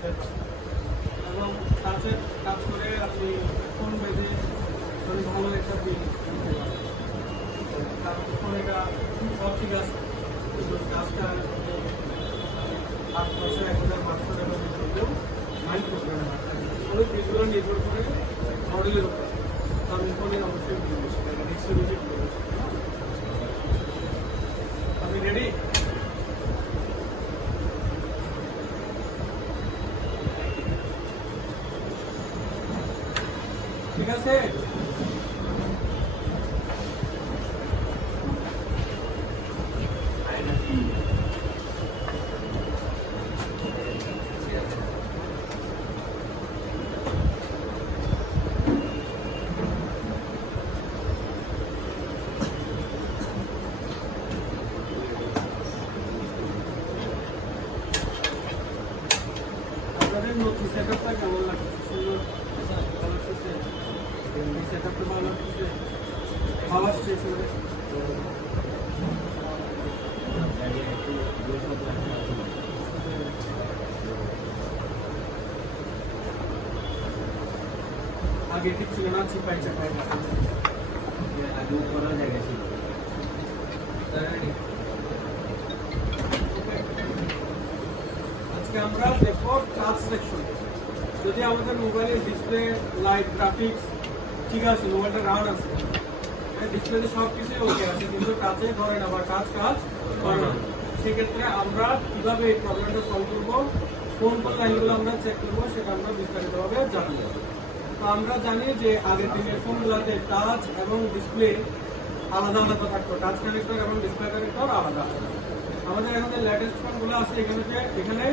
করতে পারেন এবং টাচের কাজ করে আপনি ফোন বেঁধে ভালো একটা বিল দিতে পারেন। কারণ ফোন এটা সব ঠিক আছে, কিন্তু কাজটা 8 মাসে 1500 টাকা বিল করলেও মাইন্ড করবে না। ওই বিলগুলো নির্ভর করে মডেলের উপর, দামি ফোনের অবশ্যই বিল বেশি থাকে, রিক্সে বেশি বিল বেশি। আপনি রেডি? ঠিক আছে। আপনাদের নতুন সেটআপটা কেমন লাগছে? সুন্দর ভালো লাগছে? এই সেটআপটা ভালো লাগছে? আওয়াজ শেষ হবে। আগে ঠিক ছিল না, চিপাই চাপাই আগে করার জায়গা ছিল। আজকে আমরা দেখবো টাচ সেকশন। যদি আমাদের মোবাইলের ডিসপ্লে, লাইট, গ্রাফিক্স ঠিক আছে, মোবাইলটা রান আছে, ডিসপ্লেতে সব কিছুই ওকে আছে, কিন্তু টাচে ধরে না বা কাজ করে না, সেক্ষেত্রে আমরা কিভাবে এই প্রবলেমটা সলভ করবো, কোন কোন লাইনগুলো আমরা চেক করবো, সেটা আমরা বিস্তারিতভাবে জানবো। তো আমরা জানি যে আগের দিনের ফোনগুলোতে টাচ এবং ডিসপ্লে আলাদা আলাদা থাকতো, টাচ কানেক্টর এবং ডিসপ্লে কানেক্টর আলাদা। আমাদের এখন যে লেটেস্ট ফোনগুলো আছে এখানে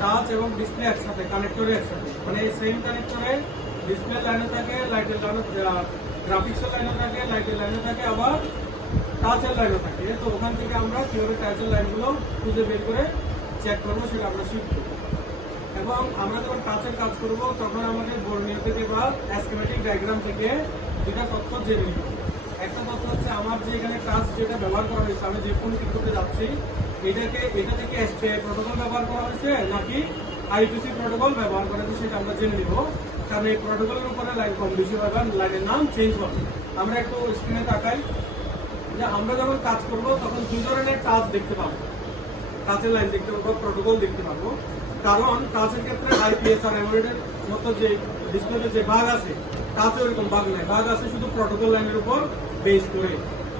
টাচ এবং ডিসপ্লে একসাথে, কানেক্টরে একসাথে, মানে সেম কানেক্টরে ডিসপ্লে লাইনে থাকে, লাইটের লাইনে, গ্রাফিক্সের লাইনে থাকে, লাইটের লাইনে থাকে, আবার টাচের লাইনে থাকে। তো ওখান থেকে আমরা কিভাবে টাচের লাইনগুলো খুঁজে বের করে চেক করবো সেটা আমরা শিখবো। এবং আমরা যখন টাচের কাজ করবো তখন আমাদের বর্ণিল থেকে বা স্কিমেটিক ডায়াগ্রাম থেকে দুটা তথ্য জেনে নিব। একটা তথ্য হচ্ছে আমার যে এখানে টাচ যেটা ব্যবহার করা হয়েছে, আমি যে ফোন ঠিক করতে যাচ্ছি, এটা থেকে এসপিআই প্রোটোকল ব্যবহার করা হয়েছে নাকি I2C প্রোটোকল ব্যবহার করা হয়েছে সেটা আমরা জেনে নিব। কারণ এই প্রোটোকলের উপরে লাইন কম বেশি হবে, লাইনের নাম চেঞ্জ হবে। আমরা একটু স্ক্রিনে তাকাই যে আমরা যখন কাজ করব তখন দুই ধরনের টাচ দেখতে পাবো, টাচের লাইন দেখতে পাবো, প্রোটোকল দেখতে পাবো। কারণ টাচের ক্ষেত্রে IPS আর অ্যামোলেডের মতো যে ডিসপ্লেতে যে ভাগ আছে, টাচে ওরকম ভাগ নাই, ভাগ আছে শুধু প্রোটোকল লাইনের উপর বেস করে।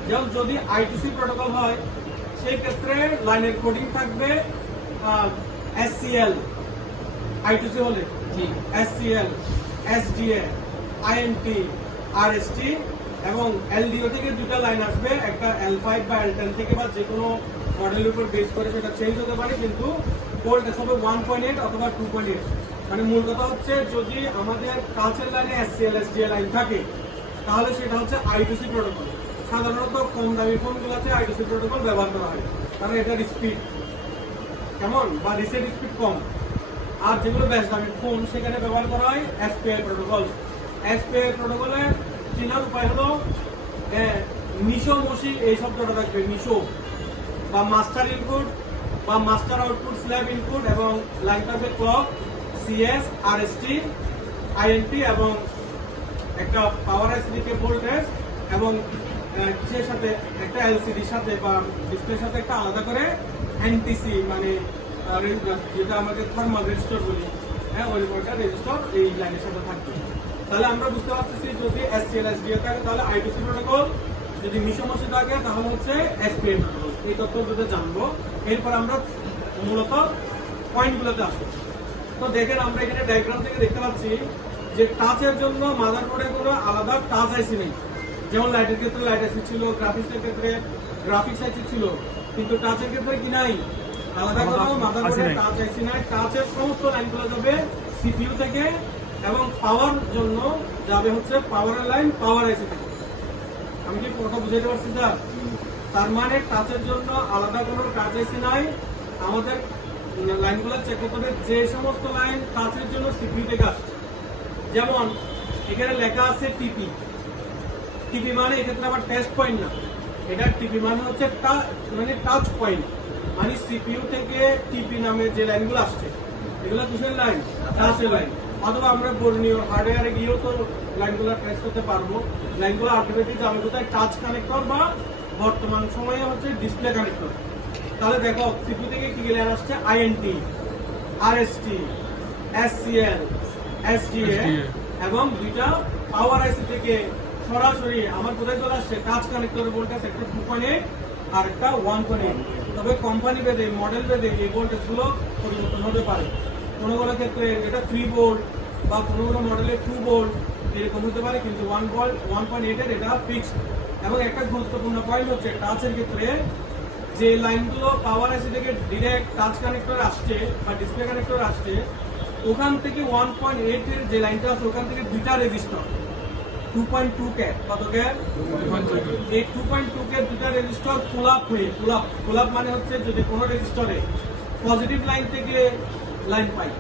যেমন যদি I2C প্রোটোকল হয় সেই ক্ষেত্রে লাইনের কোডিং থাকবে SCL, I2C হলে SCL, SDA, INT, RST এবং LDO থেকে দুটা লাইন আসবে, একটা L5 বা L10 থেকে বা যে কোনো মডেলের উপর বেস করে সেটা চেঞ্জ হতে পারে, কিন্তু কোড হবে 1.8 অথবা 2.8। মানে মূল কথা হচ্ছে যদি আমাদের কাছের লাইনে SCL, SDA লাইন থাকে তাহলে সেটা হচ্ছে I2C প্রোটোকল। সাধারণত কম দামি ফোনগুলোতে I2C প্রোটোকল ব্যবহার করা হয়, কারণ এটার স্পিড কেমন বা রিসেট স্পিড কম। আর যেগুলো বেশ দামি ফোন সেখানে ব্যবহার করা হয় SPI প্রোটোকল। SPI প্রোটোকলের চেনার উপায় হলো মিশো মসি এই শব্দটা থাকবে, মিশো বা মাস্টার ইনপুট বা মাস্টার আউটপুট স্ল্যাব ইনপুট, এবং লাইন থাকবে ক্লক, CS, RST, INT এবং একটা পাওয়ার এসডিকে ভোল্টেজ, এবং সেই সাথে একটা এলসিডির সাথে বা ডিসপ্লের সাথে একটা আলাদা করে NTC মানে যেটা আমাদের থার্মাল রেজিস্টার বলি, ওই বইটা রেজিস্টার এই লাইনের সাথে থাকবে। তাহলে আমরা বুঝতে পারতেছি যদি SCL, SDA থাকে তাহলে I2C প্রোটোকল, যদি মিশো মসি থাকে তাহলে হচ্ছে SPI প্রোটোকল। এই তথ্যগুলো জানবো, এরপর আমরা মূলত পয়েন্টগুলোতে আসবো। তো দেখেন আমরা এখানে ডায়াগ্রাম থেকে দেখতে পাচ্ছি যে টাচের জন্য মাদারবোর্ডে কোনো আলাদা টাচ আইসি নেই। যেমন লাইটের ক্ষেত্রে লাইট আইসি ছিল, গ্রাফিক্সের ক্ষেত্রে গ্রাফিক্স আইসি ছিল, কিন্তু টাচের ক্ষেত্রে কি নাই, আলাদা কোনো মাদারবোর্ডে টাচ আইসি নাই। টাচের সমস্ত লাইনগুলো যাবে CPU থেকে এবং পাওয়ার জন্য যাবে হচ্ছে পাওয়ারের লাইন পাওয়ার আইসি থেকে। আমি কি কথা বুঝাতে পারছি স্যার? তার মানে টাচের জন্য আলাদা কোনো টাচ আইসি নাই। আমাদের লাইনগুলো চেক করতে হবে যে সমস্ত লাইন টাচের জন্য CPU থেকে আসছে। যেমন এখানে লেখা আছে টিপি, টিপি মানে এক্ষেত্রে আবার টেস্ট পয়েন্ট না, এটা টিপি মানে হচ্ছে টাচ পয়েন্ট, মানে CPU থেকে টিপি নামে যে লাইনগুলো আসছে এগুলো কিসের লাইন? টাচের লাইন। অথবা আমরা বর্ণীয় হার্ডওয়্যারে গিয়েও তো লাইনগুলো ট্রেস করতে পারবো। লাইনগুলো আলটিমেটলি যাবে কোথায়? টাচ কানেক্টর বা বর্তমান সময়ে হচ্ছে ডিসপ্লে কানেক্টর। তাহলে দেখো সিপি থেকে কি লাইন আসছে? আইএনটি, আরএসটি, এসসিএল, এসডিএ এবং দুইটা পাওয়ার আইসি থেকে সরাসরি আমার কোথায় চলে আসছে? টাচ কানেক্টর ভোল্টেজ একটা 2.8 আর একটা 1.8। তবে কোম্পানি ভেদে মডেল ভেদে এই ভোল্টেজ গুলো পরিবর্তন হতে পারে। কোনো কোনো ক্ষেত্রে এটা 3 ভোল্ট বা কোনো কোনো মডেলে 2 ভোল্ট এরকম হতে পারে, কিন্তু 1 ভোল্ট 1.8 এর এটা ফিক্সড। এবং একটা গুরুত্বপূর্ণ পয়েন্ট হচ্ছে টাচের ক্ষেত্রে যে লাইনগুলো পাওয়ার আইসি থেকে ডিরেক্ট টাচ কানেক্টর আসছে বা ডিসপ্লে কানেক্টর আসছে, ওখান থেকে 1.8 এর যে লাইনটা আছে ওখান থেকে দুইটা রেজিস্টার 2.2 কে কত কে? এই 2.2 কে দুইটা রেজিস্টার পুল আপ মানে হচ্ছে যদি কোনো রেজিস্টারে পজিটিভ লাইন থেকে লাইন পাই,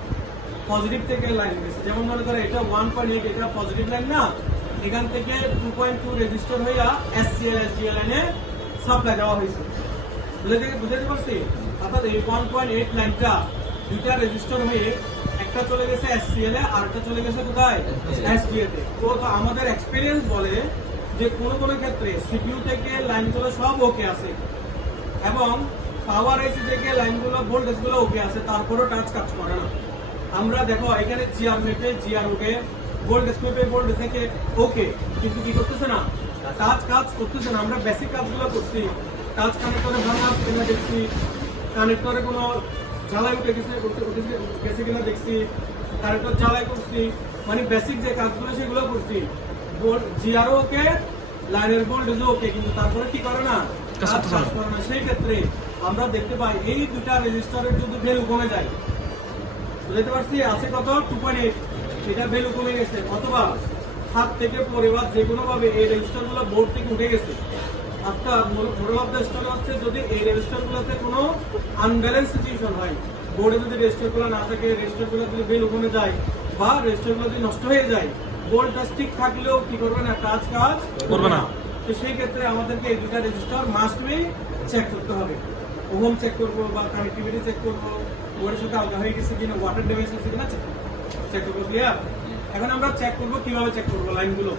পজিটিভ থেকে লাইন গেছে, যেমন মনে করে এটা 1.8 এটা পজিটিভ লাইন না, এখান থেকে 2.2 রেজিস্টার হইয়া এসসিএল এসডিএল লাইনে সাপ্লাই দেওয়া হয়েছে। বুঝতে পারছি? অর্থাৎ এই 1.8 লাইনটা দুইটা রেজিস্টার হয়ে একটা চলে গেছে এসসিএল এ আর একটা চলে গেছে কোথায়? এসডিএ তে। তো আমাদের এক্সপেরিয়েন্স বলে যে কোনো কোনো ক্ষেত্রে সিপিইউ থেকে লাইনগুলো সব ওকে আছে এবং পাওয়ার আইসি থেকে লাইনগুলো ভোল্টেজগুলো ওকে আছে, তারপরেও টাচ কাজ করে না। আমরা দেখো এখানে জিআর মেপে জিআর ওকে, ভোল্টেজ মেপে ভোল্টেজ থেকে ওকে, কিন্তু কি করতেছে না? টাচ কাজ করতেছে না। আমরা বেসিক কাজগুলো করছি, টাচ কানেক্টরে ভাঙা আছে কিনা দেখছি, কানেক্টরে কোনো জ্বালাই উঠে গেছে কিনা দেখছি, কানেক্টর জ্বালাই করছি, মানে বেসিক যে কাজগুলো সেগুলো করছি। জিআরও ওকে, লাইনের ভোল্টেজও ওকে, কিন্তু তারপরে কি করে না? কাজ করে না। সেই ক্ষেত্রে আমরা দেখতে পাই এই দুইটা রেজিস্টারের যদি ভ্যালু কমে যায়, বুঝতে পারছি আছে কত? 2.8, এটা ভ্যালু কমে গেছে, অথবা হাত থেকে পরে বা যে কোনো ভাবে এই রেজিস্টার গুলো বোর্ড থেকে উঠে গেছে। আপনার মোরাল অফ দ্য স্টোরি হচ্ছে যদি এই রেজিস্টার গুলোতে কোনো আনব্যালেন্স সিচুয়েশন হয়, বোর্ডে যদি রেজিস্টার গুলো না থাকে, রেজিস্টার গুলো যদি ভ্যালু কমে যায় বা রেজিস্টার গুলো যদি নষ্ট হয়ে যায়, বোর্ডটা ঠিক থাকলেও কি করবে না? কাজ করবে না। তো সেই ক্ষেত্রে আমাদেরকে এই দুটা রেজিস্টার মাস্ট বি চেক করতে হবে। ওহম চেক করবো বা কানেক্টিভিটি চেক করবো, ওর সাথে আলাদা হয়ে গেছে কিনা, ওয়াটার ড্যামেজ হয়েছে কিনা চেক করবো। ক্লিয়ার? এখন আমরা চেক করবো কিভাবে চেক করবো লাইনগুলো।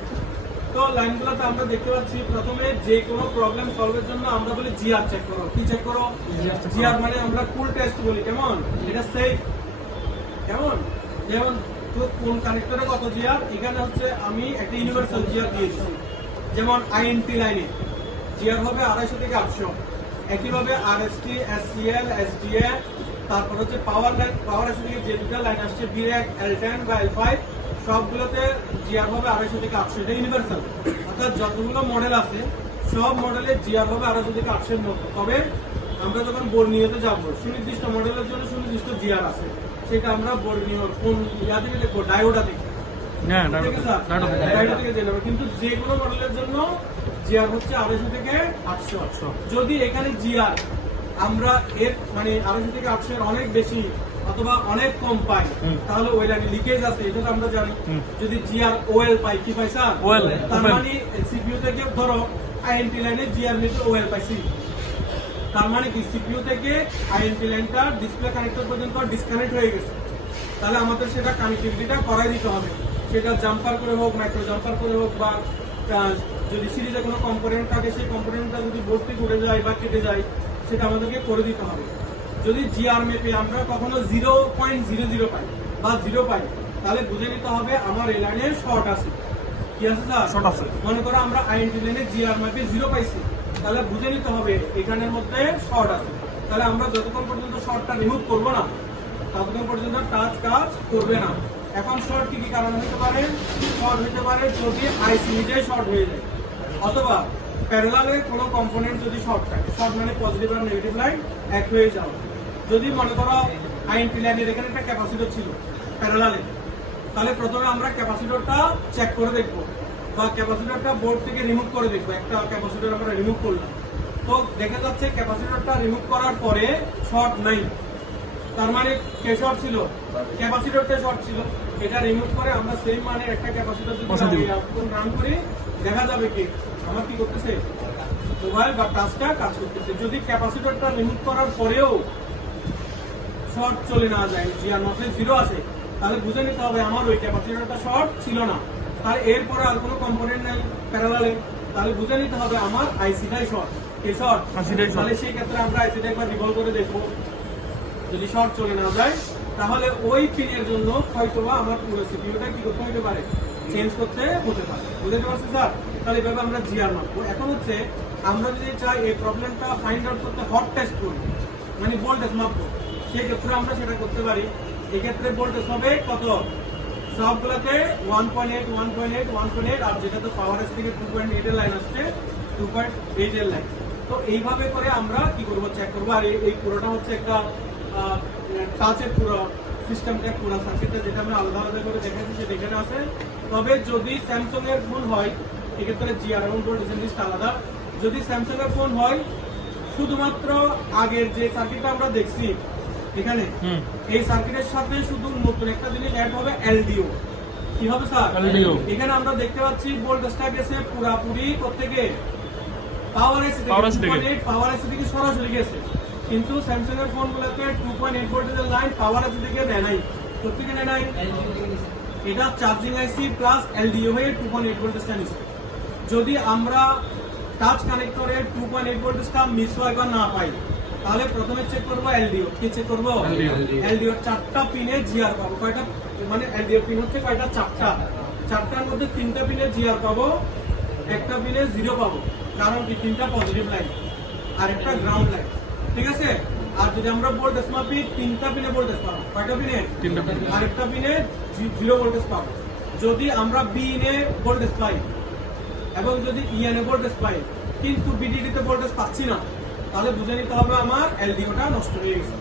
তো লাইনগুলোতে আমরা দেখতে পাচ্ছি প্রথমে যে কোনো প্রবলেম সলভের জন্য আমরা বলি জিআর চেক করো। কি চেক করো? জিআর মানে আমরা ফুল টেস্ট বলি। কেমন? এটা সেফ। কেমন? যেমন তো কোন কানেক্টরে কত জিআর, এখানে হচ্ছে আমি একটা ইউনিভার্সাল জিআর দিয়ে দিচ্ছি। যেমন আইএনটি লাইনে জিআর হবে 250 থেকে 800। একইভাবে আরএসটি, এসসিএল, এসডিএ, তারপর হচ্ছে পাওয়ার লাইন, পাওয়ার আইসি থেকে যে দুটো লাইন আসছে B1, L10 বা L5, সবগুলোতে জিআর হবে 250 থেকে 800। এটা ইউনিভার্সাল, অর্থাৎ যতগুলো মডেল আছে সব মডেলে জিআর হবে 250 থেকে 800 এর মতো। তবে আমরা যখন বর্ণীয়তে যাবো, সুনির্দিষ্ট মডেলের জন্য সুনির্দিষ্ট জিআর আছে, সেটা আমরা বর্ণীয় কোন ইয়া থেকে দেখবো? ডায়োডা থেকে। কিন্তু যে কোনো মডেলের জন্য জিআর হচ্ছে 250 থেকে 800। যদি এখানে জিআর আমরা এর মানে 250 থেকে 800 এর অনেক বেশি অথবা অনেক কম পাই, তাহলে ওই লাইনে লিকেজ আছে, এটা তো আমরা জানি। যদি জিআর ওএল পাই, কি পাই স্যার? তার মানে সিপিইউ থেকে ধরো আইএনটি লাইনে জিআর মেপে ওএল পাইছি, তার মানে কি সিপিইউ থেকে আইএনটি লাইনটা ডিসপ্লে কানেক্টর পর্যন্ত ডিসকানেক্ট হয়ে গেছে। তাহলে আমাদের সেটা কানেক্টিভিটিটা করাই দিতে হবে, সেটা জাম্পার করে হোক, মাইক্রো জাম্পার করে হোক, বা যদি সিরিজে কোনো কম্পোনেন্ট থাকে সেই কম্পোনেন্টটা যদি বোর্ড থেকে উঠে যায় বা কেটে যায়, সেটা আমাদেরকে করে দিতে হবে। যদি জিআর মেপে আমরা কখনো 0.00 পাই বা 0 পাই, তাহলে বুঝে নিতে হবে আমার এই লাইনে শর্ট আছে। কি আছে স্যার? শর্ট আছে। মনে করো আমরা আইএনটি লাইনে জিআর মেপে 0 পাইছি, তাহলে বুঝে নিতে হবে এখানের মধ্যে শর্ট আছে। তাহলে আমরা যতক্ষণ পর্যন্ত শর্টটা রিমুভ করবো না, ততক্ষণ পর্যন্ত টাচ কাজ করবে না। এখন শর্ট কি কি কারণ হতে পারে? শর্ট হতে পারে যদি আইসি নিজেই শর্ট হয়ে যায়, অথবা প্যারালালে কোনো কম্পোনেন্ট যদি শর্ট থাকে। শর্ট মানে পজিটিভ আর নেগেটিভ লাইন এক হয়ে যাওয়া। যদি মনে করো আইএনটি লাইনের এখানে একটা ক্যাপাসিটর ছিল প্যারালালে, তাহলে প্রথমে আমরা ক্যাপাসিটরটা চেক করে দেখবো বা ক্যাপাসিটরটা বোর্ড থেকে রিমুভ করে দেখবো। একটা ক্যাপাসিটর আমরা রিমুভ করলাম, তো দেখা যাচ্ছে ক্যাপাসিটরটা রিমুভ করার পরে শর্ট নাই, তার মানে কে শর্ট ছিল? ক্যাপাসিটরটা শর্ট ছিল। এটা রিমুভ করে আমরা সেই মানে একটা ক্যাপাসিটর যদি রান করি, দেখা যাবে কি আমার কি করতেছে? মোবাইল বা টাচটা কাজ করতেছে। যদি ক্যাপাসিটরটা রিমুভ করার পরেও শর্ট চলে না যায়, জিআর মাত্রে 0 আসে, তাহলে বুঝে নিতে হবে আমার ওই ক্যাপাসিটরটা শর্ট ছিল না। তার এরপরে আর কোনো কম্পোনেন্ট নাই প্যারালালে, তাহলে বুঝে নিতে হবে আমার আইসিটাই শর্ট। এই শর্ট, তাহলে সেই ক্ষেত্রে আমরা আইসিটা একবার রিভলভ করে দেখবো, যদি শর্ট চলে না যায় তাহলে ওই পিনের জন্য হয়তোবা আমার পুরো সিপিইউটা কি করতে হতে পারে, চেঞ্জ করতে হতে পারে। বুঝতে পারছি স্যার? তাহলে এভাবে আমরা জিআর মাপবো। এখন হচ্ছে আমরা যদি চাই এই প্রবলেমটা ফাইন্ড আউট করতে হট টেস্ট করি, মানে ভোল্টেজ মাপবো, সেই ক্ষেত্রে আমরা সেটা করতে পারি। এক্ষেত্রে ভোল্টেজ হবে কত, সবগুলোতে 1.8 1.8 1.8, আর যেটা তো পাওয়ার এস থেকে 2.8 এর লাইন আসছে, 2.8 এর লাইন। তো এইভাবে করে আমরা কি করবো, চেক করবো। আর এই পুরোটা হচ্ছে একটা টাচের পুরো সিস্টেমটা, পুরো সার্কিটটা যেটা আমরা আলাদা আলাদা করে দেখাচ্ছি সেটা এখানে আছে। তবে যদি স্যামসাং এর ফোন হয় এক্ষেত্রে জিআর এবং ভোল্টেজ লিস্ট আলাদা। যদি স্যামসাং এর ফোন হয় শুধুমাত্র আগের যে সার্কিটটা আমরা দেখছি এখানে, এই সার্কিটের সাথে শুধু নতুন একটা জিনিস অ্যাড হবে, এলডিও। কি হবে স্যার? এখানে আমরা দেখতে পাচ্ছি ভোল্টেজটা গেছে পুরাপুরি কোত্থেকে, পাওয়ার এসি থেকে, পাওয়ার এসি থেকে সরাসরি গেছে। কিন্তু স্যামসাং এর ফোন গুলোতে 2.8 ভোল্টেজের লাইন পাওয়ার এসি থেকে নেয় নাই, কোত্থেকে নেয় নাই, এটা চার্জিং আইসি প্লাস এলডিও হয়ে 2.8 ভোল্টেজটা নিচ্ছে। যদি আমরা টাচ কানেক্টরে 2.8 ভোল্টেজটা মিস হয় বা না পাই, তাহলে প্রথমে চেক করবো এলডিও। কি চেক করবো? এলডিও 4টা পিনে জিআর পাবো। কয়টা, মানে এলডিও পিন হচ্ছে কয়টা, 4টা। 4টার মধ্যে 3টা পিনে জিআর পাবো, একটা পিনে 0 পাবো, কারণ কি 3টা পজিটিভ লাইন আর একটা গ্রাউন্ড লাইন, ঠিক আছে। আর যদি আমরা ভোল্টেজ মাপি 3টা পিনে ভোল্টেজ পাবো, কয়টা পিনে, 3টা পিনে, আর একটা পিনে 0 ভোল্টেজ পাবো। যদি আমরা বিনে ভোল্টেজ পাই এবং যদি ইএনএ ভোল্টেজ পাই কিন্তু বিডিডি তে ভোল্টেজ পাচ্ছি না, তাহলে বুঝে নিতে হবে আমার এলডিওটা নষ্ট হয়ে গেছে।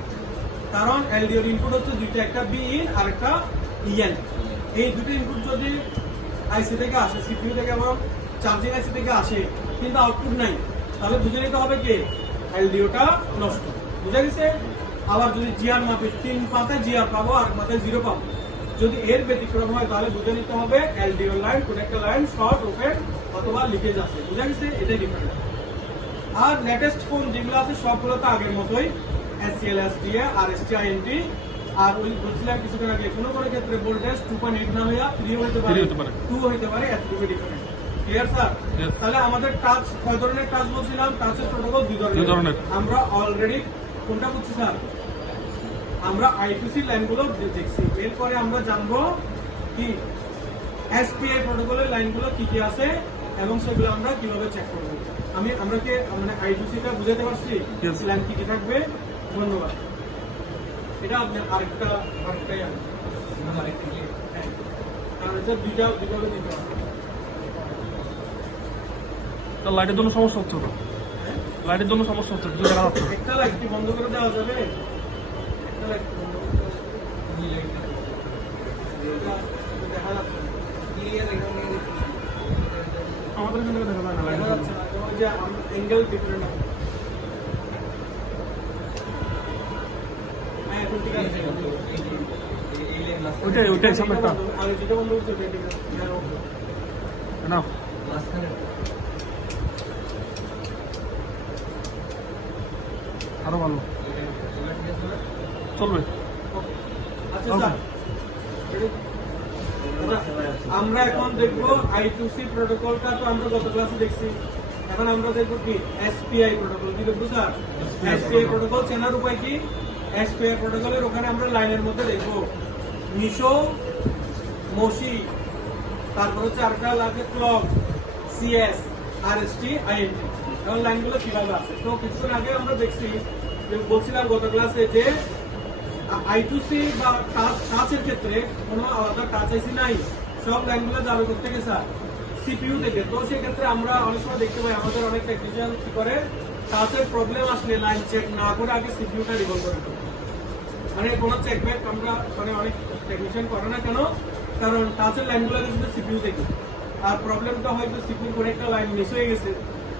কারণ এলডিওর ইনপুট হচ্ছে দুইটা, একটা বি ইন আর একটা ইএন। এই দুটো ইনপুট যদি আইসি থেকে আসে, সিপিইউ থেকে এবং চার্জিং আইসি থেকে আসে, কিন্তু আউটপুট নাই, তাহলে বুঝে নিতে হবে কি এলডিওটা নষ্ট। বুঝা গেছে? আবার যদি জিআর মাপি 3 পাতায় জিআর পাবো আর মাথায় 0 পাবো, যদি এর ব্যতিক্রম হয় তাহলে বুঝে নিতে হবে এলডিও লাইন, কোন একটা লাইন শর্ট, ওপেন অথবা লিকেজ আছে। বুঝা গেছে? এটাই ডিফারেন্ট। আর লেটেস্ট ফোন যেগুলো আছে সবগুলো তো আগের মতোই, এসসিএল, এসডিএ, আরএসটি, আইএনটি। আর ওই বলছিলাম কিছুদিন আগে কোনো কোনো ক্ষেত্রে ভোল্টেজ 2.8 না হইয়া 3 হইতে পারে, 2 হইতে পারে, এতটুকু ডিফারেন্ট। Clear sir? তাহলে আমাদের টাচ কয় ধরনের টাচ বলছিলাম? টাচের প্রোটোকল 2 ধরনের। আমরা অলরেডি কোনটা বুঝছি স্যার? আমরা আই2সি লাইনগুলো দেখছি। এরপরে আমরা জানবো কি এসপিআই প্রোটোকলের লাইনগুলো কি কি আছে এবং সেগুলো আমরা কিভাবে চেক করব। আমরা কি মানে আই2সিটা বুঝাতে পারছি লাইন কি কি থাকবে? ধন্যবাদ। এটা আপনি আরেকটা কারণ এটা দুইভাবে দিতে হবে। লাইটের জন্য সমস্যা হচ্ছে তো, লাইটের জন্য সমস্যা হচ্ছে, কিছু দেখা যাচ্ছে। একটা লাইট কি বন্ধ করে দেওয়া যাবে? একটা লাইট বন্ধ করে দেখা যাচ্ছে আমাদের এখানে দেখা যায় না, লাইটের জন্য ওই যে অ্যাঙ্গেল ডিফারেন্ট আছে। হ্যাঁ এখন ঠিক আছে, ওইটাই সামনে একটা আগে যেটা বন্ধ করছে ওইটাই ঠিক আছে। হ্যাঁ ওকে না, আরো ভালো চলবে। আচ্ছা স্যার, আমরা এখন দেখবো আই2সি প্রোটোকলটা, তো আমরা গত ক্লাসে দেখছি। এখন আমরা দেখবো কি এসপিআই প্রোটোকল। কি দেখবো স্যার? এসপিআই প্রোটোকল চেনার উপায় কি? এসপিআই প্রোটোকলের ওখানে আমরা লাইনের মধ্যে দেখবো মিশো, মসি, তারপর হচ্ছে আরেকটা লাগে ক্লক, সিএস, আরএসটি, আইএনটি। এবং লাইনগুলো কিভাবে আছে তো কিছুক্ষণ আগে আমরা দেখছি, বলছিলাম গত ক্লাসে যে আই2সি বা টাচের ক্ষেত্রে কোনো আলাদা টাচ আইসি নাই, সব লাইনগুলো যাবে করতে গেছে স্যার সিপিইউ থেকে। তো সেক্ষেত্রে আমরা অনেক সময় দেখতে পাই আমাদের অনেক টেকনিশিয়ান কি করে, টাচের প্রবলেম আসলে লাইন চেক না করে আগে সিপিইউটা রিভলভ করে দেয়। মানে কোনো চেক ব্যাক আমরা মানে অনেক টেকনিশিয়ান করে না কেন, কারণ টাচের লাইনগুলো গেছে সিপিইউ থেকে। আর প্রবলেমটা হয়তো সিপিইউ করে একটা লাইন মিস হয়ে গেছে,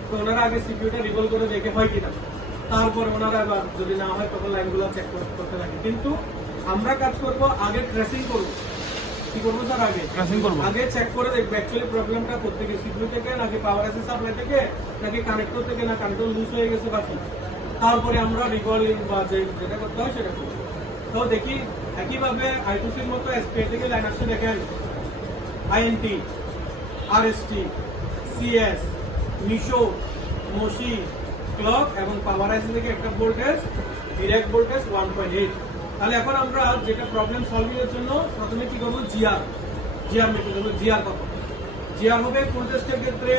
তো ওনারা আগে সিপিইউটা রিভলভ করে দেখে হয় কিনা, তারপর ওনারা আবার যদি না হয় তখন লাইনগুলো চেক করতে থাকে। কিন্তু আমরা কাজ করব আগে ট্রেসিং করব। কি করবো স্যার? আগে ট্রেসিং করব, আগে চেক করে দেখবো অ্যাকচুয়ালি প্রবলেমটা কোথা থেকে, সিপিইউ থেকে নাকি পাওয়ার এসি সাপ্লাই থেকে নাকি কানেক্টর থেকে, না কানেক্টর লুজ হয়ে গেছে বাকি। তারপরে আমরা রিকলিং বা যেটা করতে হয় সেটা করবো। তো দেখি একইভাবে I2C-র মতো SPI থেকে লাইন আসছে দেখেন INT, RST, CS, মিশো, মশি, ক্লক এবং পাওয়ার আইসি থেকে একটা ভোল্টেজ, ডিরেক্ট ভোল্টেজ 1.8। তাহলে এখন আমরা যেটা প্রবলেম সলভিং এর জন্য প্রথমে কি করবো, জিআর মেপে দেবো। জিআর কত? জিআর হবে ফুল টেস্টের ক্ষেত্রে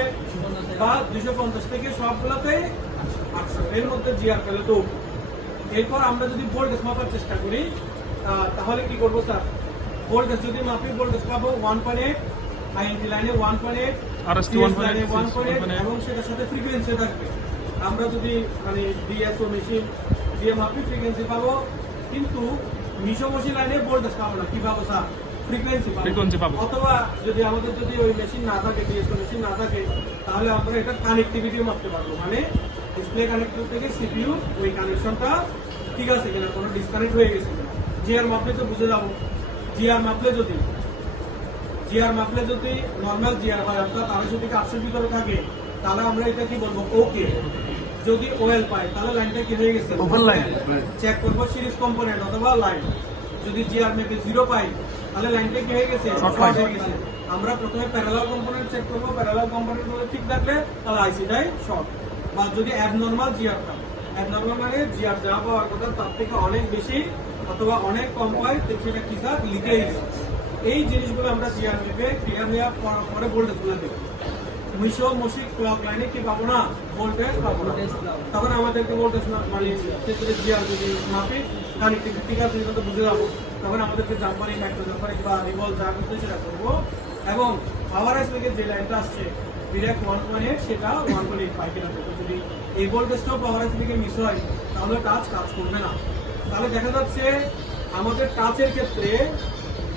বা 250 থেকে সবগুলোতে 800 এর মধ্যে জিআর পেলে তো okay। এরপর আমরা যদি ভোল্টেজ মাপার চেষ্টা করি তাহলে কি করবো স্যার, ভোল্টেজ যদি মাপি ভোল্টেজ পাবো 1.8, আইএনটি লাইনে 1.8, RST CS 1.8, লাইনে 1.8 1.8 এবং সেটার সাথে ফ্রিকোয়েন্সি থাকবে। আমরা যদি মানে ডিএসও মেশিন দিয়ে মাপি ফ্রিকোয়েন্সি পাবো, কিন্তু মিশো মেশিন লাইনে ভোল্টেজ পাবো না। কি পাবো স্যার, ফ্রিকোয়েন্সি পাবো। অথবা যদি আমাদের যদি ওই মেশিন না থাকে, ডিএসও মেশিন না থাকে, তাহলে আমরা এটা কানেক্টিভিটিও মাপতে পারবো। মানে ডিসপ্লে কানেক্টর থেকে সিপিইউ ওই কানেকশনটা ঠিক আছে কিনা, কোনো ডিসকানেক্ট হয়ে গেছে কিনা। জিআর মাপলে তো বুঝে যাবো। জিআর মাপলে যদি নর্মাল জিআর হয় অর্থাৎ 250 থেকে 800 ভিতরে থাকে, তাহলে আমরা এটা কি বলবো, ওকে। যদি ওএল পাই তাহলে লাইনটা কি হয়ে গেছে, ওপেন লাইন। চেক করবো সিরিজ কম্পোনেন্ট অথবা লাইন। যদি জিআর মেপে 0 পাই তাহলে লাইনটা কি হয়ে গেছে, Short শর্ট line। হয়ে গেছে। আমরা প্রথমে প্যারালাল কম্পোনেন্ট চেক করবো, প্যারালাল কম্পোনেন্ট গুলো ঠিক থাকলে তাহলে আইসিটাই শর্ট। বা যদি অ্যাবনর্মাল জিআর পাই, অ্যাবনর্মাল মানে জিআর যা পাওয়ার কথা তার থেকে অনেক বেশি অথবা অনেক কম পাই, সেটা কি স্যার, লিকেজ। এই জিনিসগুলো আমরা জিআর মেপে ক্লিয়ার হওয়ার পরে ভোল্টেজ গুলো দেবো। মিশো মশি ক্লক লাইনে কি পাবো না, ভোল্টেজ পাবো না। তখন আমাদেরকে ভোল্টেজ মানে ক্ষেত্রে জিআর যদি মাপি কানেক্টিভিটি ঠিক আছে সেটা তো বুঝে যাবো। তখন আমাদেরকে জাম্পারিং, মাইক্রো জাম্পারিং বা রিভল যা করতে সেটা করবো। এবং পাওয়ার আইস থেকে যে লাইনটা আসছে ডিরেক্ট 1.8, সেটা 1.8 পাই কিনা দেখবো। যদি এই ভোল্টেজটাও পাওয়ার আইস থেকে মিস হয় তাহলে টাচ কাজ করবে না। তাহলে দেখা যাচ্ছে আমাদের টাচের ক্ষেত্রে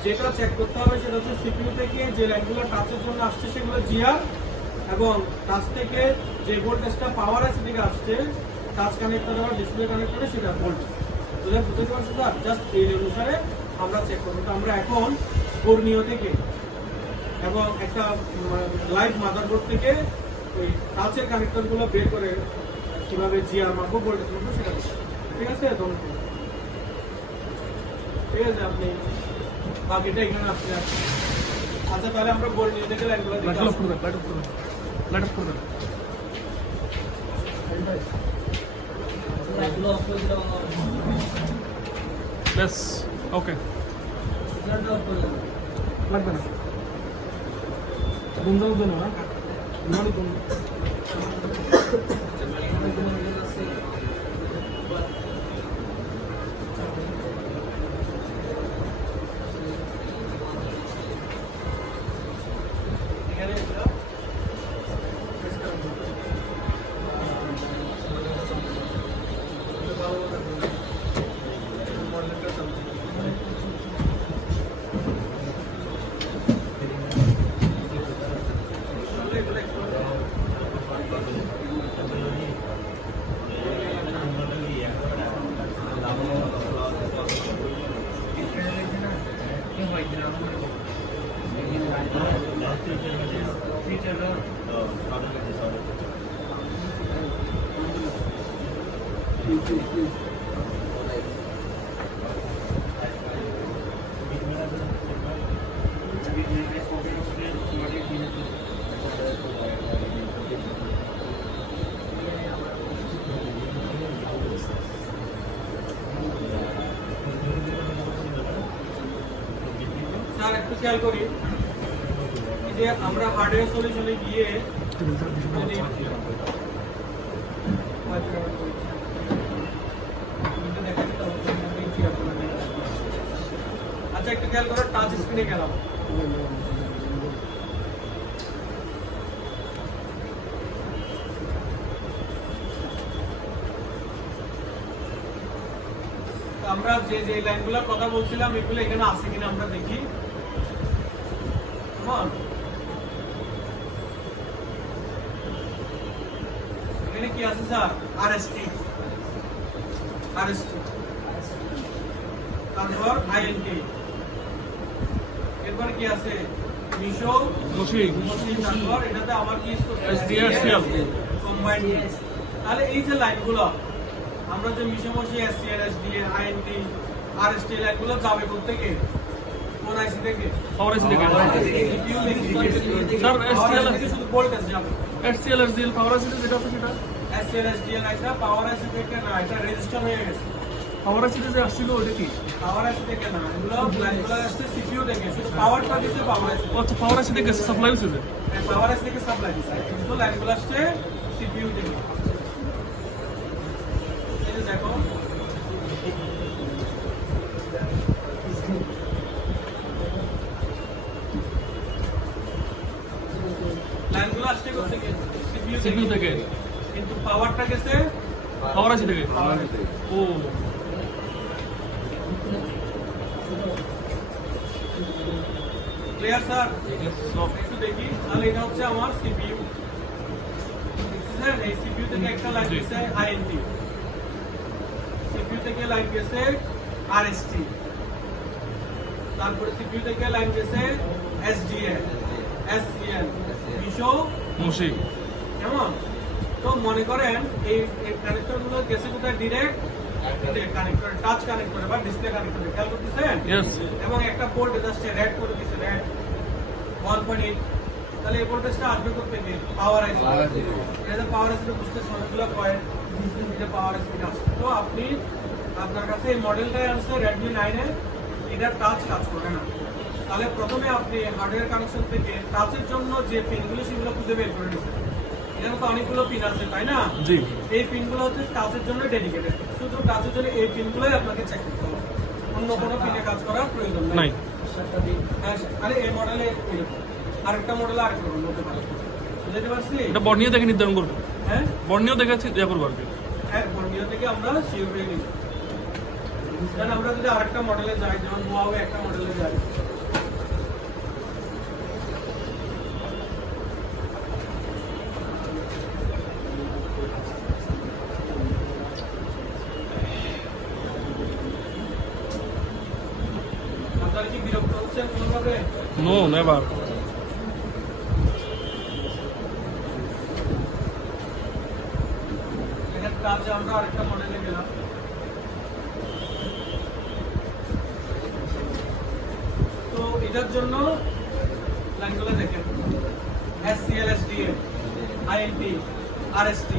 যেটা চেক করতে হবে সেটা হচ্ছে সিপিইউ থেকে যে লাইনগুলো টাচের জন্য আসছে সেগুলো জিআর, এবং টাচ থেকে যে ভোল্টেজটা পাওয়ার আইসি থেকে আসছে টাচ কানেক্টর বা ডিসপ্লে কানেক্টরে সেটা ভোল্টেজ। বুঝতে পারছি স্যার, জাস্ট এই অনুসারে আমরা চেক করবো। তো আমরা এখন কর্নিও থেকে এবং একটা লাইভ মাদারবোর্ড থেকে ওই টাচের কানেক্টর গুলো বের করে কিভাবে জিআর মাপবো, ভোল্টেজ মাপবো সেটা দেখবো। ঠিক আছে, ধন্যবাদ। ঠিক আছে, আপনি বাকিটা এখানে আসতে আসছেন। আচ্ছা, তাহলে আমরা কর্নিও থেকে লাইনগুলো লাইট দেখে অফ করে দেন, লাইট অফ করে দেন। ব্যাস, ওকে, লাগবে না। গুঞ্জাও দেন না, ঘুমানো তুমি। স্যার একটু খেয়াল করি যে আমরা হার্ডওয়্যার সলিউশনে গিয়ে যদি আচ্ছা একটু খেয়াল করো, টাচ স্ক্রিনে গেলাম। আমরা যে যে লাইনগুলোর কথা বলছিলাম এগুলো এখানে আছে কিনা আমরা দেখি। এখানে কি আছে স্যার, আরএসটি, তারপর আইএনটি, এরপর কি আছে মিশো মশি, তারপর এটাতে আবার কি SDL কম্বাইন্ড। তাহলে এই যে লাইনগুলো আমরা যে Meesho মশি, SDL, SDA, INT, RST লাইনগুলো যাবে কোত্থেকে? কোন আইসি থেকে? পাওয়ার আইসি থেকে CPU থেকে। স্যার Power IC থেকে শুধু ভোল্টেজ যাবে। SCL SDL পাওয়ার আইসি যেটা আছে সেটা SCL SDL এটা পাওয়ার আইসি থেকে না, এটা রেজিস্টার হয়ে গেছে। পাওয়ার আইসি যে আসছিল ওটা কি? পাওয়ার আইসি থেকে না, এগুলো লাইনগুলো আসছে CPU থেকে, শুধু পাওয়ারটা দিচ্ছে পাওয়ার আইসি। ও আচ্ছা পাওয়ার আইসি থেকে সাপ্লাই হচ্ছে যে পাওয়ার আইসি থেকে সাপ্লাই দিচ্ছে, কিন্তু লাইনগুলো আসছে CPU থেকে। এই যে দেখো, লাইনগুলো আসছে কোত্থেকে? CPU থেকে কিন্তু পাওয়ারটা গেছে পাওয়ার আইসি থেকে পাওয়ার আইসি। ও ক্লিয়ার স্যার? একটু দেখি, তাহলে এটা হচ্ছে আমার CPU। এই CPU থেকে একটা লাইন গেছে INT, CPU থেকে লাইন গেছে RST, তারপরে CPU থেকে লাইন গেছে SDL, SCL, মিশো, মুশি কেমন? তো মনে করেন এই কানেক্টর গুলো গেছে কোথায়? ডিরেক্ট কানেক্টর, টাচ কানেক্টরে বা ডিসপ্লে কানেক্টরে, খেয়াল করতেছেন? ইয়েস এবং একটা ভোল্টেজ আসছে রেড করে দিচ্ছে, রেড 1.8। তাহলে এই ভোল্টেজটা আসবে কোত্থেকে? পাওয়ার আইসি। এটা পাওয়ার আইসি বুঝতেছে অনেকগুলো পয়েন্ট, এটা পাওয়ার আইসি আসছে। তো আপনি আপনার কাছে এই মডেলটাই আসছে Redmi 9 এর, এটা টাচ কাজ করে না। তাহলে প্রথমে আপনি হার্ডওয়্যার কানেকশন থেকে টাচের জন্য যে পিনগুলো সেগুলো খুঁজে বের করে নিচ্ছেন। এখানে তো অনেকগুলো পিন আছে, তাই না? জি এই পিনগুলো হচ্ছে টাচের জন্য ডেডিকেটেড, শুধু টাচের জন্য এই পিনগুলোই আপনাকে চেক করতে হবে, অন্য কোনো পিনে কাজ করার প্রয়োজন নাই নাই। হ্যাঁ, আরে এই মডেলে এরকম, আরেকটা মডেলে আরেক রকম হতে পারে, বুঝতে পারছি? এটা বর্ণীয় দেখে নির্ধারণ করবো হ্যাঁ বর্ণীয় দেখে ইয়া করবো আর কি হ্যাঁ, বর্ণীয় থেকে আমরা শিওর হয়ে নিই। কারণ আমরা যদি আরেকটা মডেলে যাই, যেমন Huawei একটা মডেলে যাই, আপনারা কি বিরক্ত হচ্ছেন কোনোভাবে? নো নেভার এখানে কাজে আমরা আরেকটা মডেলে গেলাম, তো এটার জন্য লাইনগুলো দেখেন, SCL, SDL, INT, RST,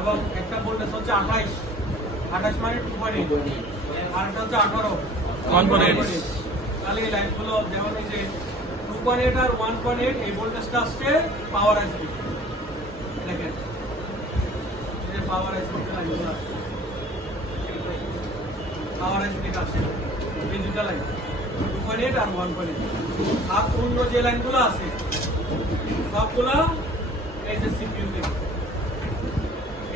এবং একটা ভোল্টেজ হচ্ছে 28 মানে 2.8, আর একটা হচ্ছে 18 1.8 তাহলে এই লাইনগুলো যেমন এই যে 2.8 আর 1.8, এই ভোল্টেজটা আসছে পাওয়ার আইসি। দেখেন এই যে পাওয়ার আইসি লাইনগুলো আসছে, পাওয়ার আইসি থেকে আসছে এই দুটা লাইন 2.8 আর 1.8। আর অন্য যে লাইনগুলো আছে সবগুলা এই যে CPU থেকে।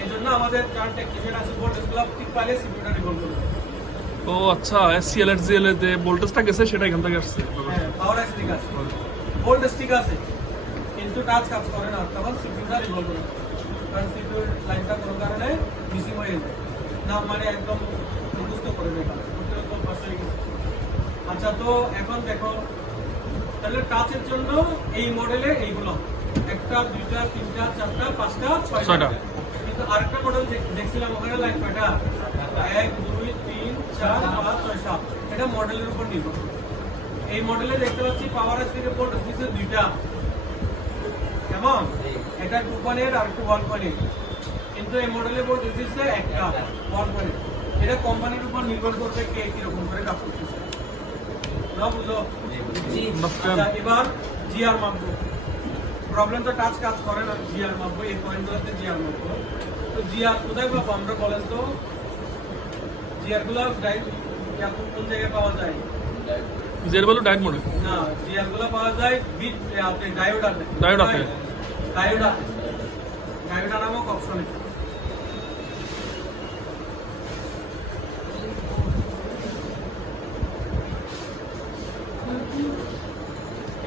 এই জন্য আমাদের যার টেকনিশিয়ান আছে ভোল্টেজগুলো ঠিক পাইলে CPU-টা রিভলভ করবে। ও আচ্ছা SCL SDL এর যে ভোল্টেজটা গেছে সেটা এখান থেকে আসছে হ্যাঁ, পাওয়ার আইসি ঠিক আছে, ভোল্টেজ ঠিক আছে, কিন্তু টাচ কাজ করে না, তখন CPU-টা রিভলভ করবে। কারণ CPU লাইনটা কোনো কারণে মিসিং হয়ে যায় না, মানে একদম মুখস্থ করে দেয়, করতে খুব কষ্ট হয়ে গেছে। আচ্ছা, তো এখন দেখো, তাহলে টাচের জন্য এই মডেলে এইগুলো 1, 2, 3, 4, 5, 6টা। কিন্তু আরেকটা মডেল দেখছিলাম, ওখানে লাইন কয়টা? 1, 2, 3, 4, 5, 6, 7। এটা মডেলের উপর নির্ভর করে। এই মডেলে দেখতে পাচ্ছি পাওয়ার আইসি এর ভোল্টেজ দিচ্ছে 2টা, কেমন? এটা 2.8 আর একটা 1.8, কিন্তু এই মডেলে ভোল্টেজ দিচ্ছে একটা 1.8। এটা কোম্পানির উপর নির্ভর করবে কে কিরকম করে কাজ করতেছে, না বুঝো? আচ্ছা, এবার জিআর মাপবো। প্রবলেম তো টাচ কাজ করে না, জিআর মাপবো, এই পয়েন্টগুলোতে জিআর মাপবো। তো জিআর কোথায় পাবো আমরা বলেন তো? জিআর গুলো কোন জায়গায় পাওয়া যায়? জের ভ্যালু ডায়েট মোডে না, জিআর গুলো পাওয়া যায় বিট ডায়োড আছে, ডায়োড আছে ডায়োড নামক অপশনে।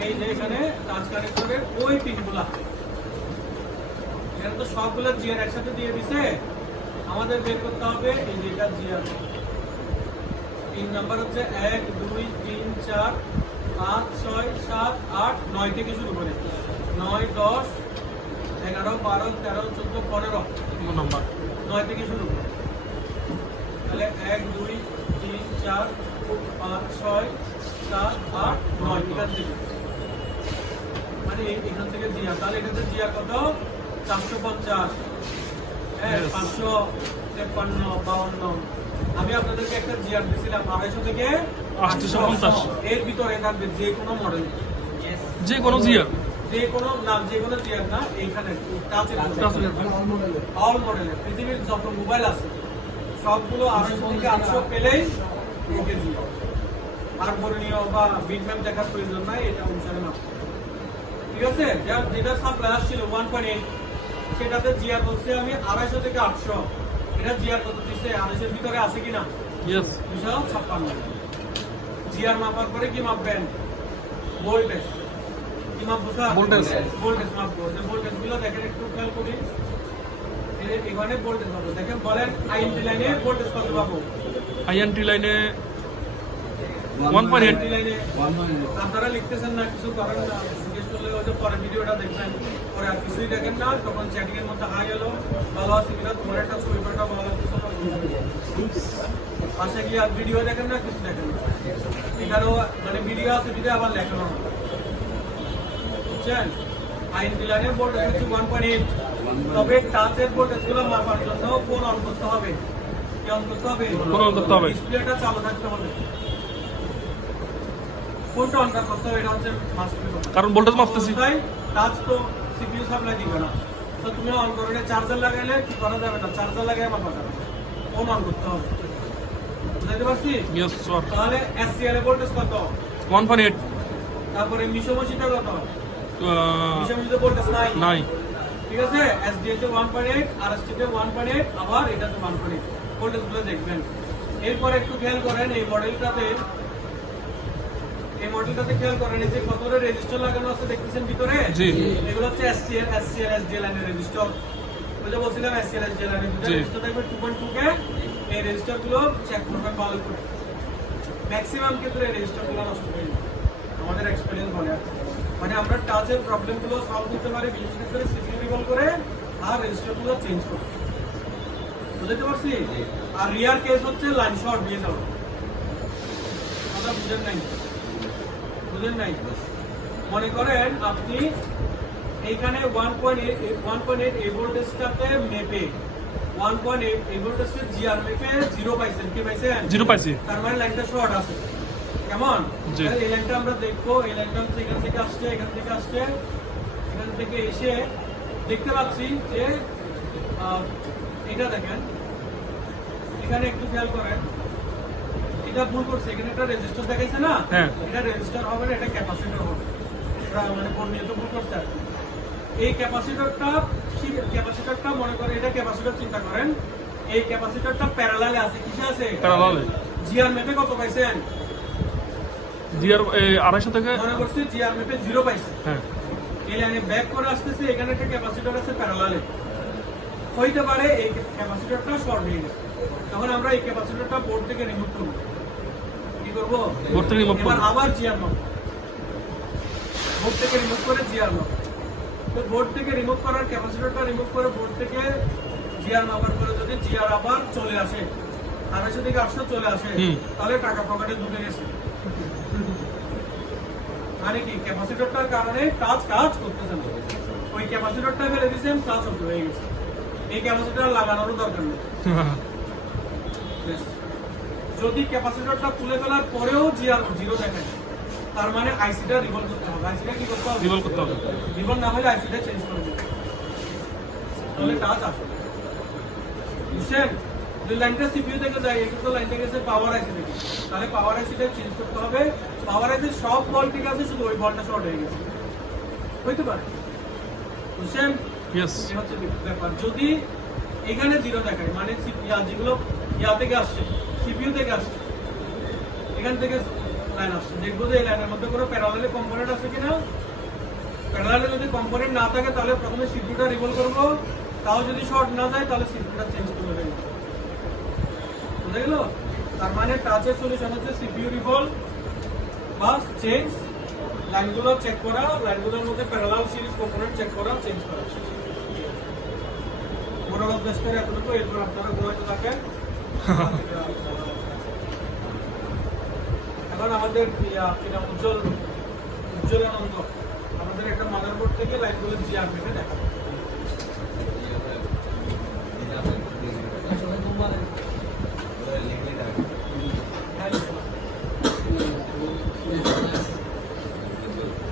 এই যে এখানে টাচ কানেক্টরের ওই পিনগুলা, এখানে তো সবগুলো জিআর একসাথে দিয়ে দিছে, আমাদের বের করতে হবে এই যে এটা জিআর। 3 নাম্বার হচ্ছে 1, 2, 3, 4, 5, 6, 7, 8, 9 থেকে শুরু করে 9, 10, 11, 12, 13, 14, 15 নাম্বার 9 থেকে শুরু করে। তাহলে 1, 2, 3, 4 5 6 7 8 9 এখান থেকে মানে এখান থেকে জিয়া, তাহলে এখানে জিয়া কত 450, হ্যাঁ 553 আমি আপনাদেরকে একটা জিয়ার দিয়েছিলাম 250 থেকে 850 এর ভিতরে থাকবে যে কোনো মডেল, যে কোনো জিয়ার যে কোনো নাম, যে কোনো জিয়ার না, এইখানে টাচের অল মডেল পৃথিবীর যত মোবাইল আছে সবগুলো 250 থেকে 800 পেলেই ওকে জিয়া। আর বর্ণীয় বা বিটম্যাপ দেখার প্রয়োজন নাই, এটা অনুসারে না, ঠিক আছে। যেটা সাপ্লাই আসছিল 1.8 সেটাতে জিয়ার বলছে আমি 250 থেকে 800, এটা জিয়ার কত দিচ্ছে 250 এর ভিতরে আছে কিনা, ইয়েস 256। জিয়ার মাপার পরে কি মাপবেন, ভোল্টেজ কি মাপবো স্যার, ভোল্টেজ মাপবো। যে ভোল্টেজ গুলো দেখেন একটু খেয়াল করি, এখানে ভোল্টেজ পাবো, দেখেন বলেন আইএনটি লাইনে ভোল্টেজ কত পাবো, আইএনটি লাইনে 1.8 1.8 লাইনে। আপনারা লিখতেছেন না, কিছু করেন না, জিজ্ঞেস করলে ওই যে পরে ভিডিওটা দেখবেন, পরে আর কিছুই দেখেন না, তখন চ্যাটিং এর মধ্যে হাই গেল, ভালো আছে কিনা, তোমার একটা ছবি পাঠা ভালো লাগতেছে না, পাশে গিয়ে আর ভিডিও দেখেন না, কিছু দেখেন না, এখানেও মানে ভিডিও আছে, ভিডিও আবার লেখানো না, বুঝছেন। আইএনটি লাইনের ভোল্টেজ হচ্ছে 1.8, তবে টাচের ভোল্টেজ গুলো মাপার জন্য ফোন অন করতে হবে, কি অন করতে হবে, ফোন অন করতে হবে, ডিসপ্লেটা চালু থাকতে হবে, ফোনটা অন করতে হবে, এটা হচ্ছে মাস্ট বি। কারণ ভোল্টেজ মাপতেছি, টাচ তো সিপিইউ সাপ্লাই দিবে না, তো তুমি অন করবে, চার্জার লাগাইলে কি করা যাবে না, চার্জার লাগাই মাপা যাবে, ফোন অন করতে হবে, বুঝতে পারছি। Yes sir. তাহলে এসসিএল এর ভোল্টেজ কত, 1.8, তারপরে মিশোমশিটা কত, মিশোমশিতে ভোল্টেজ নাই, ঠিক আছে। এসডিএ তে 1.8, আরএসটি তে 1.8, আবার এটাতে 1.8, ভোল্টেজ গুলো দেখবেন। এরপর একটু খেয়াল করেন এই মডেলটাতে খেয়াল করেন, এই যে কত রেজিস্টার লাগানো আছে দেখতেছেন ভিতরে, জি এগুলো হচ্ছে এসসিএল এসডিএল লাইনের রেজিস্টার, ওই যে বলছিলাম এসসিএল এসডিএল লাইনের দুটো রেজিস্টার থাকবে 2.2 কে, এই রেজিস্টার গুলো চেক করবেন ভালো করে, ম্যাক্সিমাম ক্ষেত্রে এই রেজিস্টার গুলো নষ্ট হয়ে যায়, আমাদের এক্সপেরিয়েন্স বলে। মানে আমরা টাচের প্রবলেম গুলো সলভ করতে পারি বিশেষ করে সিপিইউ রিভলভ করে আর রেজিস্টার গুলো চেঞ্জ করে, বুঝতে পারছি। আর রিয়ার কেস হচ্ছে লাইন শর্ট দিয়ে যাওয়া, কথা বুঝেন নাই, মনে করেন আপনি এইখানে 1.8 এই ভোল্টেজটাতে মেপে 1.8 এই ভোল্টেজটা জিআর মেপে 0 পাইছেন, কি পাইছেন, 0 পাইছি, তার মানে লাইনটা শর্ট আছে, কেমন। তাহলে এই লাইনটা আমরা দেখবো, এই লাইনটা হচ্ছে এখান থেকে আসছে, এখান থেকে এসে দেখতে পাচ্ছি যে এটা দেখেন, এখানে একটু খেয়াল করেন, এটা ভুল করছে, এখানে একটা রেজিস্টার দেখাইছে না, এটা রেজিস্টার হবে না, এটা ক্যাপাসিটর হবে, মানে বর্ণিয়ে তো ভুল করছে। এই ক্যাপাসিটরটা মনে করেন, এটা ক্যাপাসিটর চিন্তা করেন, এই ক্যাপাসিটরটা প্যারালালে আছে, কিসে আছে, প্যারালালে। জিআর মেপে কত পাইছেন, জিআর 250 থেকে মনে করছি জিআর মেপে 0 পাইছে, হ্যাঁ এই লাইনে ব্যাক করে আসতেছে, এখানে একটা ক্যাপাসিটর আছে প্যারালালে, হইতে পারে এই ক্যাপাসিটরটা শর্ট হয়ে গেছে, তখন আমরা এই ক্যাপাসিটরটা বোর্ড থেকে রিমুভ করব, কি করব, বোর্ড থেকে রিমুভ করব, আবার জিআর মাপ, বোর্ড থেকে রিমুভ করে জিআর মাপ, তো বোর্ড থেকে রিমুভ করার ক্যাপাসিটরটা রিমুভ করে বোর্ড থেকে জিআর মাপার পরে যদি জিআর আবার চলে আসে, 250 থেকে 800 চলে আসে, তাহলে টাকা পকেটে ঢুকে গেছে, মানে কি ক্যাপাসিটরটার কারণে কাজ করতেছে না, ওই ক্যাপাসিটরটা ফেলে দিয়েছেন, কাজ হয়ে গেছে, এই ক্যাপাসিটর লাগানোরও দরকার নেই। যদি ক্যাপাসিটরটা তুলে ফেলার পরেও জিআর 0 দেখায়, তার মানে আইসিটা রিভলভ করতে হবে, আইসিটা কি করতে হবে, রিভলভ না হলে আইসিটা চেঞ্জ করে দিতে হবে, তাহলে কাজ আসবে, বুঝছেন। যদি লাইনটা সিপিইউ থেকে যায়, এই তো লাইনটা গেছে পাওয়ার আইসি থেকে, তাহলে পাওয়ার আইসিটা চেঞ্জ করতে হবে, পাওয়ার আইসির সব বল ঠিক আছে, শুধু ওই বলটা শর্ট হয়ে গেছে, হইতে পারে, বুঝছেন। হচ্ছে ব্যাপার, যদি এখানে 0 দেখায়, মানে যেগুলো থেকে আসছে, সিপিইউ থেকে আসছে, এখান থেকে লাইন আসছে, দেখবো যে এই লাইনের মধ্যে কোনো প্যারালালে কম্পোনেন্ট আছে কিনা, প্যারালালে যদি কম্পোনেন্ট না থাকে তাহলে প্রথমে সিপিইউটা রিভলভ করবো, তাও যদি শর্ট না যায় তাহলে সিপিইউটা চেঞ্জ করে দেবো, বুঝে গেল। তার মানে টাচের সলিউশন হচ্ছে সিপিইউ রিভলভ বা চেঞ্জ, লাইনগুলো চেক করা, লাইনগুলোর মধ্যে প্যারালাল সিরিজ কম্পোনেন্ট চেক করা, চেঞ্জ করা, মোটামুটি বেশ করে এতটুকু। এরপর আপনারা ঘুমাইতে থাকেন। এখন আমাদের কিনা উজ্জ্বল আনন্দ আমাদের একটা মাদারবোর্ড থেকে লাইটগুলো জিআরপিতে দেখাবে।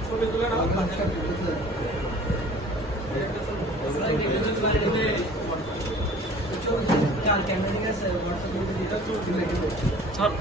ছবি তুলে না ক্যামেরা আছে হোয়াটসঅ্যাপে স্যার